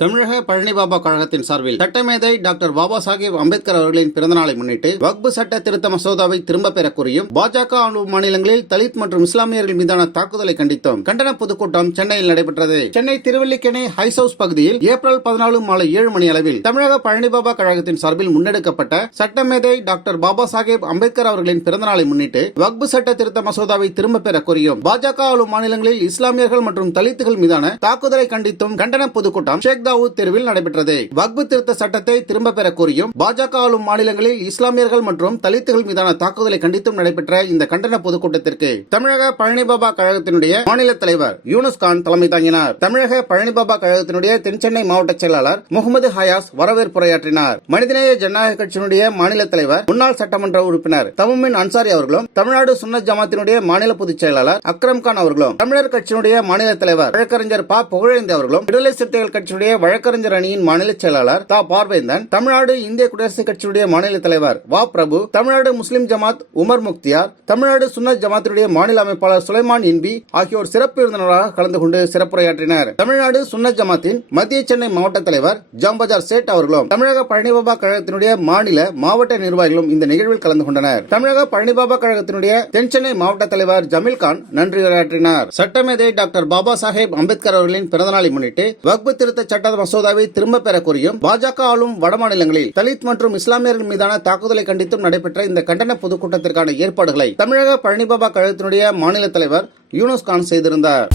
தமிழக பழனி பாபா கழகத்தின் சார்பில் சட்டமேதை டாக்டர் பாபா சாஹேப் அம்பேத்கர் அவர்களின் பிறந்தநாளை முன்னிட்டு வக்பு சட்ட திருத்த மசோதாவை திரும்ப பெற கோரியும் பாஜக ஆளும் மாநிலங்களில் தலித் மற்றும் இஸ்லாமியர்கள் மீதான தாக்குதலை கண்டித்தோம். கண்டன பொதுக்கூட்டம் சென்னையில் நடைபெற்றது. சென்னை திருவல்லிக்கேணி ஹைஸ் ஹவுஸ் பகுதியில் ஏப்ரல் பதினாலு மாலை ஏழு மணி அளவில் தமிழக பழனி பாபா கழகத்தின் சார்பில் முன்னெடுக்கப்பட்ட சட்டமேதை டாக்டர் பாபா சாஹேப் அம்பேத்கர் அவர்களின் பிறந்தநாளை முன்னிட்டு வக்பு சட்ட திருத்த மசோதாவை திரும்ப பெற கோரியும் பாஜக ஆளும் மாநிலங்களில் இஸ்லாமியர்கள் மற்றும் தலித்துகள் மீதான தாக்குதலை கண்டித்தும் கண்டன பொதுக்கூட்டம் ஷேக் தாவூத் தெருவில் நடைபெற்றது. வக்பு திருத்த சட்டத்தை திரும்ப பெற கோரியும் பாஜக ஆளும் மாநிலங்களில் இஸ்லாமியர்கள் மற்றும் தலித்துகள் மீதான தாக்குதலை கண்டித்தும் நடைபெற்ற இந்த கண்டன பொதுக்கூட்டத்திற்கு தமிழக பழனிபாபா கழகத்தினுடைய மாநில தலைவர் யூனஸ் கான் தலைமை தாங்கினார். தமிழக பழனிபாபா கழகத்தினுடைய தென்சென்னை மாவட்ட செயலாளர் முகமது ஹயாஸ் வரவேற்புரையாற்றினார். மனிதநேய ஜனநாயக கட்சியினுடைய மாநில தலைவர் முன்னாள் சட்டமன்ற உறுப்பினர் தமுமின் அன்சாரி அவர்களும் தமிழ்நாடு சுன்னத் ஜமாத்தினுடைய மாநில பொதுச் செயலாளர் அக்ரம் கான் அவர்களும் தமிழர் கட்சியினுடைய மாநில தலைவர் வழக்கறிஞர் ப புகழேந்தி அவர்களும் விடுதலை சிறுத்தைகள் கட்சியுடைய வழக்கறிஞர் அணியின் மாநில செயலாளர் தா. பார்வேந்தன் தமிழ்நாடு இந்திய குடியரசுக் கட்சியுடைய மாநில தலைவர் வா. பிரபு தமிழ்நாடு முஸ்லிம் ஜமாத் உமர் முக்தியார் தமிழ்நாடு சுன்னத் ஜமாத்தினுடைய மாநில அமைப்பாளர் சுலைமான் இன்பி ஆகியோர் சிறப்பு விருந்தினராக கலந்து கொண்டு சிறப்புரையாற்றினர். தமிழ்நாடு சுன்னத் ஜமாத்தின் மத்திய சென்னை மாவட்ட தலைவர் ஜாம்பஜார் சேட் அவர்களும் தமிழக பழனிபாபா கழகத்தினுடைய மாநில மாவட்ட நிர்வாகிகளும் இந்த நிகழ்வில் கலந்து கொண்டனர். தமிழக பழனிபாபா கழகத்தினுடைய தென்சென்னை மாவட்ட தலைவர் ஜமீல்கான் நன்றி உரையாற்றினார் சட்டமேதை டாக்டர் பாபா சாஹேப் அம்பேத்கர் அவர்களின் பிறந்தநாளை முன்னிட்டு வக்பு திருத்த சட்ட சட்ட மசோதாவை திரும்ப பெற கோரியும் பாஜக ஆளும் வடமாநிலங்களில் தலித் மற்றும் இஸ்லாமியர்கள் மீதான தாக்குதலை கண்டித்தும் நடைபெற்ற இந்த கண்டன பொதுக்கூட்டத்திற்கான ஏற்பாடுகளை தமிழக பழனிபாபா கழகத்தினுடைய மாநில தலைவர் யூனஸ் கான் செய்திருந்தார்.